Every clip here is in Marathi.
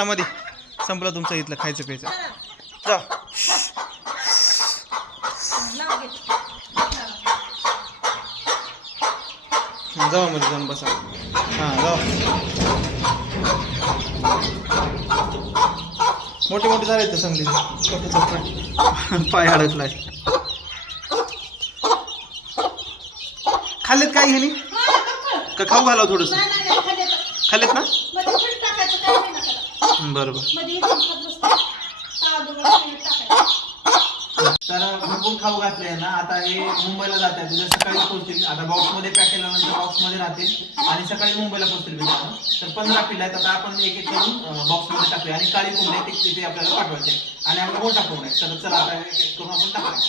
मध्ये. संपलं तुमचं इथलं खायचं प्यायचं. जा. जावा मध्ये जाऊन बसा. हां जावा. मोठे मोठे झाले तर सांगली पाय अडकलाय. खाल्लेत काय घेणे का खाऊ घालावं थोडस? खाल्लेत. ना? बरं बरं तर भरपूर खाऊ घातले ना आता हे मुंबईला जात आहेत. उद्या सकाळी पोहोचतील. आता बॉक्समध्ये पॅक केल्यानंतर बॉक्समध्ये राहतील. आणि सकाळी मुंबईला पोहोचतील मित्रांनो तर पंधरा पिल्ला आहेत. आता आपण एक एक करून बॉक्समध्ये टाकले. आणि काळी कोंबडी आहे ती- तिथे आपल्याला पाठवायचे आणि आपला मोठा कोंबडा आहे. तर चला आता एक एक करून आपण टाकूया.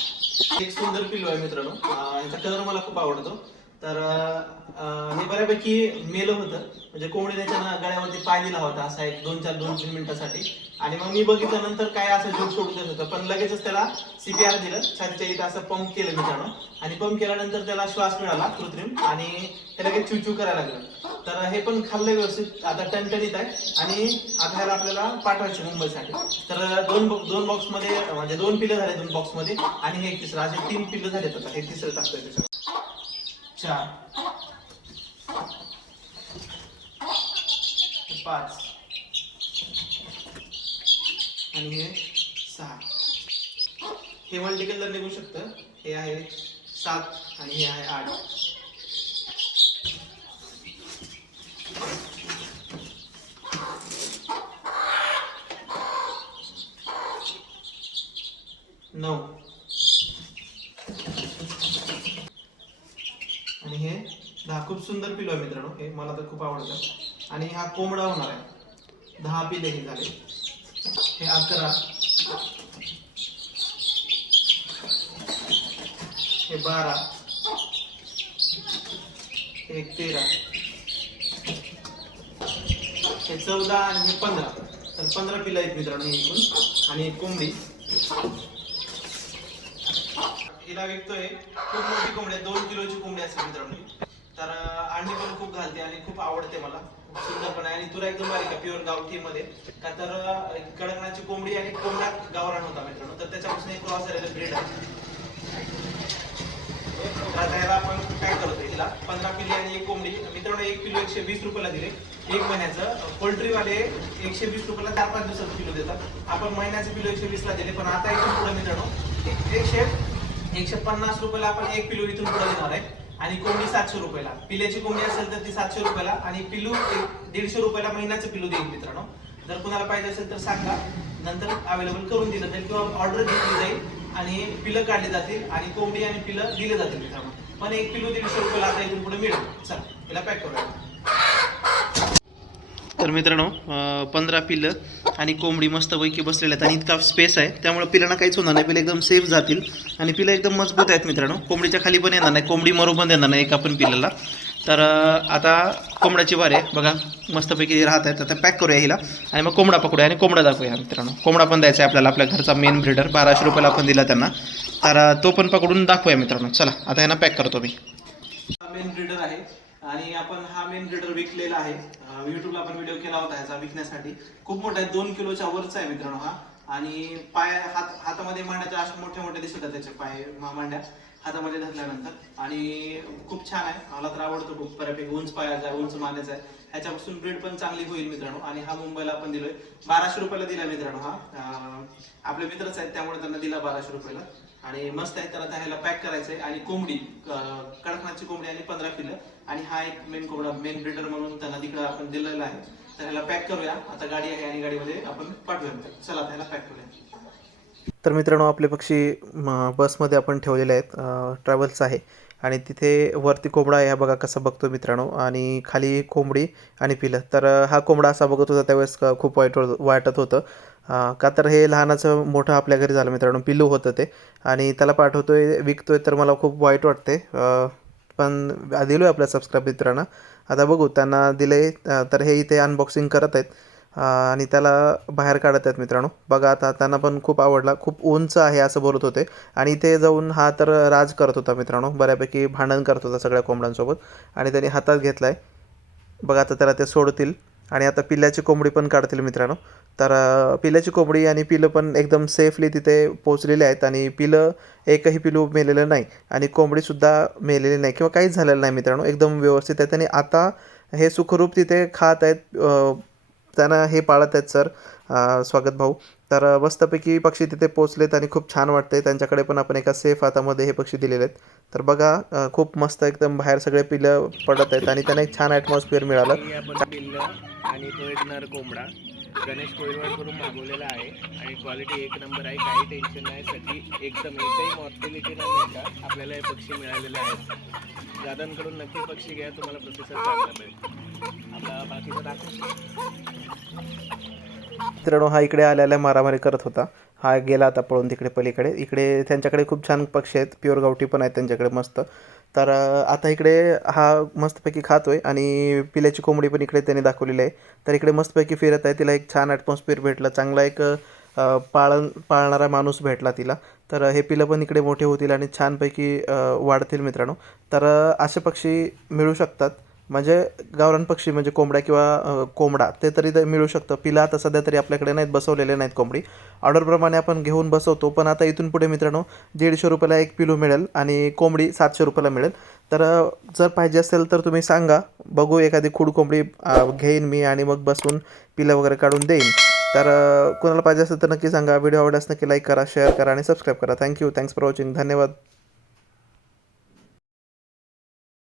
एक सुंदर पिल्लो आहे मित्रांनो. याचा कलर मला खूप आवडतो. तर मी हे बऱ्यापैकी मेलं म्हणजे होतं. म्हणजे कोंबडी त्याच्या गळ्यावरती पाय दिला होता असा एक दोन चार दोन तीन मिनिटासाठी. आणि मग मी बघितल्यानंतर काय असं जीव सोडून देत होतं. पण लगेचच त्याला सीपीआर दिलं. छातीच्या इथं असं पंप केलं मित्रांनो. आणि पंप केल्यानंतर त्याला श्वास मिळाला कृत्रिम. आणि ते लगेच चिवचिव करायला लागलं. तर हे पण खाल्लं व्यवस्थित. आता टणटणीत आहे. आणि आता ह्याला आपल्याला पाठवायचं मुंबईसाठी. तर दोन दोन बॉक्समध्ये म्हणजे दोन पिलं झाले दोन बॉक्समध्ये आणि हे तिसरं. असे तीन पिलं झाले आता. हे तिसरं टाकतोय त्याच्यावर. चार. पाच. आणि हे सहा. हे मल्टी तर निघू शकतं. हे आहे सात आणि हे आहे आठ नऊ आणि हे दहा खूप सुंदर पिलो आहे मित्रांनो. हे मला तर खूप आवडतं. आणि हा कोंबडा होणार आहे. दहा पिले हे झाले. हे अकरा. हे बारा. हे तेरा. हे चौदा आणि हे पंधरा. तर पंधरा पिलं आहेत मित्रांनो एकूण आणि एक कोंबडी. हिला विकतोय. खूप मोठी कोंबडी दोन किलोची कोंबडी असते मित्रांनो तर अंडी पण खूप घालते आणि खूप आवडते मला. खूप सुंदर पण आहे. आणि तुला एकदम बारीक आहे प्युअर गावठी मध्ये का तर कडकनाची कोंबडी आणि कोंबडा गावरान होता मित्रांनो. तर त्याच्यापासून एक क्रॉस झालेलं ब्रीड आहे. त्याला आपण काय करतो हिला पंधरा किलो आणि एक कोंबडी. मित्रांनो एक किलो एकशे वीस रुपयाला दिले. एक महिन्याचं पोल्ट्रीवाले एकशे वीस रुपयाला चार पाच दिवसाचं किलो देतात. आपण महिन्याचे किलो एकशे वीसला दिले पण आता इथून पुढे मित्रांनो एकशे एकशे पन्नास रुपयाला आपण एक किलो इथून पुढे देणार आहे. आणि कोंबडी सातशे रुपयाला. पिल्याची कोंबडी असेल तर ती सातशे रुपयाला आणि पिलू एक दीडशे रुपयाला महिन्याचं पिलू देईल मित्रांनो. जर कुणाला पाहिजे असेल तर सांगा. नंतर अवेलेबल करून दिलं जाईल किंवा ऑर्डर घेतली जाईल आणि पिलं काढली जातील आणि कोंबडी आणि पिलं दिले जातील मित्रांनो. पण एक पिलू दीडशे रुपयाला आता इथून पुढे मिळेल. चला त्याला पॅक करूया. तर मित्रांनो पंधरा पिल्लं आणि कोंबडी मस्तपैकी बसलेल्या आहेत आणि इतका स्पेस आहे. त्यामुळे पिलांना काहीच होणार नाही. पिलं एकदम सेफ जातील. आणि पिलं एकदम मजबूत आहेत मित्रांनो. कोंबडीच्या खाली पण येणार नाही. कोंबडी मरू पण येणार नाही एका पण पिल्याला तर आता कोंबड्याची वार आहे. बघा मस्तपैकी राहत आहेत. आता पॅक करूया हिला. आणि मग कोंबडा पकडूया आणि कोंबडा दाखवूया मित्रांनो. कोंबडा पण द्यायचा आहे आपल्याला. आपल्या घरचा मेन ब्रिडर बाराशे रुपयाला आपण दिला त्यांना. तर तो पण पकडून दाखवूया मित्रांनो. चला आता यांना पॅक करतो मी. मेन ब्रिडर आहे. आणि आपण हा मेन ब्रिडर विकलेला आहे. युट्यूबला आपण व्हिडिओ केला होता ह्याचा विकण्यासाठी. खूप मोठा आहे दोन किलोच्या वरचा आहे मित्रांनो हा. आणि पाय हात हातामध्ये मांड्याच्या अशा मोठे मोठे दिसतात त्याचे पाय मांड्या. हातामध्ये धरल्यानंतर. आणि खूप छान आहे. मला तर आवडतो खूप. बऱ्यापैकी उंच पायाचा आहे उंच मान्याचा आहे. ह्याच्यापासून ब्रीड पण चांगली होईल मित्रांनो. आणि हा मुंबईला आपण दिलोय. बाराशे रुपयाला दिला मित्रांनो हा. आपले मित्रच आहेत त्यामुळे त्यांना दिला बाराशे रुपयाला. आणि मस्त आहे तर आता ह्याला पॅक करायचंय. आणि कोंबडी कडकनाथची कोंबडी आणि पंधरा किलो. आणि हा एक मेन कोंबडा मेन ब्रिडर म्हणून त्यांना तिकडं आपण दिलेला आहे. तर ह्याला पॅक करूया. आता गाडी आहे आणि गाडीमध्ये आपण पाठवूया. चला आता ह्याला पॅक करूया. तर मित्रांनो आपले पक्षी बसमध्ये आपण ठेवलेले आहेत. ट्रॅव्हल्स आहे. आणि तिथे वरती कोंबडा आहे हा बघा कसा बघतो मित्रांनो. आणि खाली कोंबडी आणि पिलं. तर हा कोंबडा असा बघत होता त्यावेळेस खूप वाईट वाटत होतं. का तर हे लहानाचं मोठं आपल्या घरी झालं मित्रांनो पिल्लू होतं ते. आणि त्याला पाठवतोय विकतोय तर मला खूप वाईट वाटते पण दिलो आहे आपल्या सबस्क्राईब मित्रांना. आता बघू त्यांना दिले तर हे इथे अनबॉक्सिंग करत आहेत. आणि त्याला बाहेर काढत आहेत मित्रांनो. बघा आता त्यांना पण खूप आवडला खूप उंच आहे असं बोलत होते. आणि इथे जाऊन हा तर राज करत होता मित्रांनो. बऱ्यापैकी भांडण करत होता सगळ्या कोंबड्यांसोबत. आणि त्यांनी हातात घेतला आहे बघा आता त्याला ते सोडतील. आणि आता पिल्ल्याची कोंबडी पण काढतील मित्रांनो. तर अ, पिल्ल्याची कोंबडी आणि पिलं पण एकदम सेफली तिथे पोचलेले आहेत आणि पिलं एकही पिलू मेलेलं नाही आणि कोंबडीसुद्धा मेलेली नाही किंवा काहीच झालेलं नाही मित्रांनो. एकदम व्यवस्थित आहेत आणि आता हे सुखरूप तिथे खात आहेत त्यांना हे पाळत आहेत सर. स्वागत भाऊ. तर मस्तपैकी पक्षी तिथे पोचलेत आणि खूप छान वाटते त्यांच्याकडे पण आपण एका सेफ हातामध्ये हे पक्षी दिलेले आहेत. तर बघा खूप मस्त एकदम बाहेर सगळे पिलं पडत आहेत आणि त्यांना एक छान ॲटमॉस्फिअर मिळालं. आणि तो एक नर कोंबडा गणेश कोळीवाडकडून मागवलेला आहे आणि क्वालिटी एक नंबर आहे. काही टेन्शन नाही. सगळी एकदम एकही मॉर्टिलिटी न मिळता आपल्याला हे पक्षी मिळालेले आहेत. दादांकडून नक्की पक्षी घ्या. तुम्हाला प्रतिसाद चांगला मिळेल. आता बाकीचं दाखव मित्रांनो हा इकडे आल्याला मारामारी करत होता. हा गेला आता पळून तिकडे पलीकडे. इकडे त्यांच्याकडे खूप छान पक्षी आहेत. प्युअर गावठी पण आहेत त्यांच्याकडे मस्त. तर आता इकडे हा मस्तपैकी खातोय आणि पिल्याची कोंबडी पण इकडे त्यांनी दाखवलेली आहे. तर इकडे मस्तपैकी फिरत आहे. तिला एक छान ॲटमॉस्फिअर भेटलं. चांगला एक पाळण पाळणारा माणूस भेटला तिला. तर हे पिलं पण इकडे मोठे होतील आणि छानपैकी वाढतील मित्रांनो. तर असे पक्षी मिळू शकतात. म्हणजे गावरान पक्षी म्हणजे कोंबड्या किंवा कोंबडा ते तरी मिळू शकतं. पिला आता सध्या तरी आपल्याकडे नाहीत बसवलेले नाहीत कोंबडी. ऑर्डरप्रमाणे आपण घेऊन बसवतो पण आता इथून पुढे मित्रांनो दीडशे रुपयाला एक पिलू मिळेल आणि कोंबडी सातशे रुपयाला मिळेल. तर जर पाहिजे असेल तर तुम्ही सांगा. बघू एखादी खूड कोंबडी घेईन मी आणि मग बसून पिलं वगैरे काढून देईन. तर कोणाला पाहिजे असेल तर नक्की सांगा. व्हिडिओ आवडल्यास नक्की लाईक करा शेअर करा आणि सबस्क्राईब करा. Thank you. Thanks for watching. धन्यवाद.